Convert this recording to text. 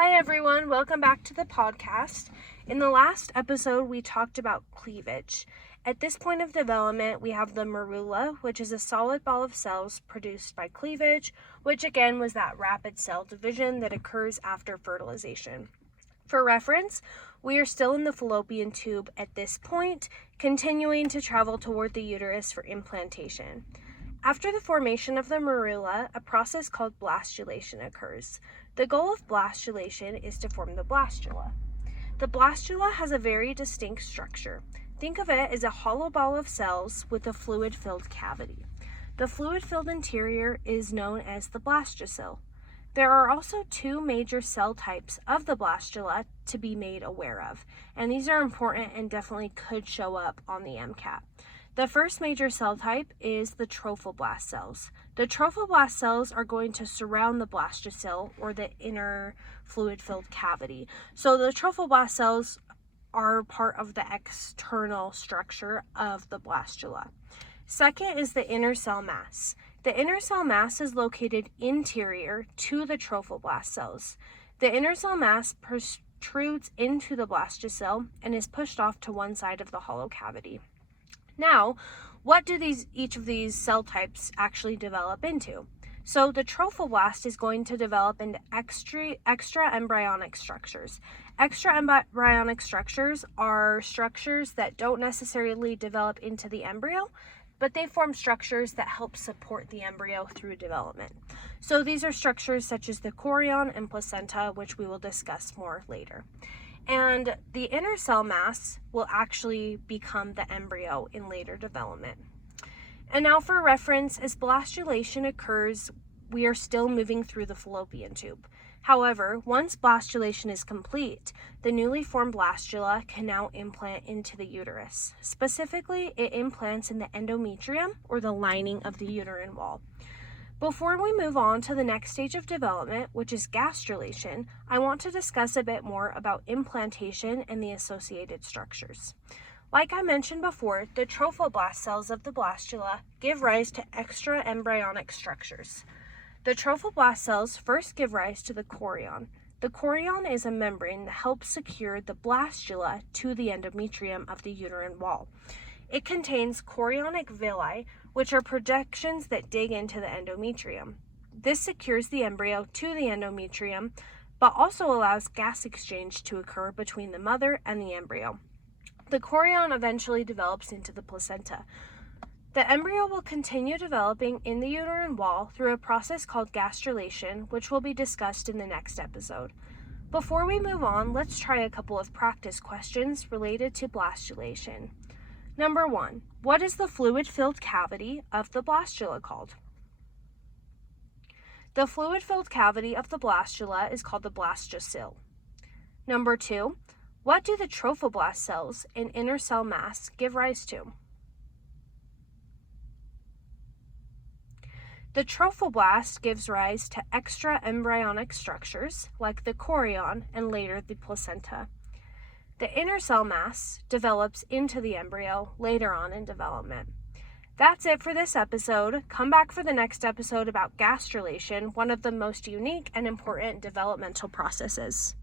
Hi everyone, welcome back to the podcast. In the last episode, we talked about cleavage. At this point of development, we have the morula, which is a solid ball of cells produced by cleavage, which again was that rapid cell division that occurs after fertilization. For reference, we are still in the fallopian tube at this point, continuing to travel toward the uterus for implantation. After the formation of the morula, a process called blastulation occurs. The goal of blastulation is to form the blastula. The blastula has a very distinct structure. Think of it as a hollow ball of cells with a fluid-filled cavity. The fluid-filled interior is known as the blastocyst. There are also two major cell types of the blastula to be made aware of, and these are important and definitely could show up on the MCAT. The first major cell type is the trophoblast cells. The trophoblast cells are going to surround the blastocyst, or the inner fluid-filled cavity. So the trophoblast cells are part of the external structure of the blastula. Second is the inner cell mass. The inner cell mass is located interior to the trophoblast cells. The inner cell mass protrudes into the blastocyst and is pushed off to one side of the hollow cavity. Now, what do each of these cell types actually develop into? So the trophoblast is going to develop into extra embryonic structures. Extra embryonic structures are structures that don't necessarily develop into the embryo, but they form structures that help support the embryo through development. So these are structures such as the chorion and placenta, which we will discuss more later. And the inner cell mass will actually become the embryo in later development. And now for reference, as blastulation occurs, we are still moving through the fallopian tube. However, once blastulation is complete, the newly formed blastula can now implant into the uterus. Specifically, it implants in the endometrium, or the lining of the uterine wall. Before we move on to the next stage of development, which is gastrulation, I want to discuss a bit more about implantation and the associated structures. Like I mentioned before, the trophoblast cells of the blastula give rise to extra embryonic structures. The trophoblast cells first give rise to the chorion. The chorion is a membrane that helps secure the blastula to the endometrium of the uterine wall. It contains chorionic villi, which are projections that dig into the endometrium. This secures the embryo to the endometrium, but also allows gas exchange to occur between the mother and the embryo. The chorion eventually develops into the placenta. The embryo will continue developing in the uterine wall through a process called gastrulation, which will be discussed in the next episode. Before we move on, let's try a couple of practice questions related to blastulation. Number 1, what is the fluid-filled cavity of the blastula called? The fluid-filled cavity of the blastula is called the blastocyst. Number 2, what do the trophoblast cells in inner cell mass give rise to? The trophoblast gives rise to extra embryonic structures like the chorion and later the placenta. The inner cell mass develops into the embryo later on in development. That's it for this episode. Come back for the next episode about gastrulation, one of the most unique and important developmental processes.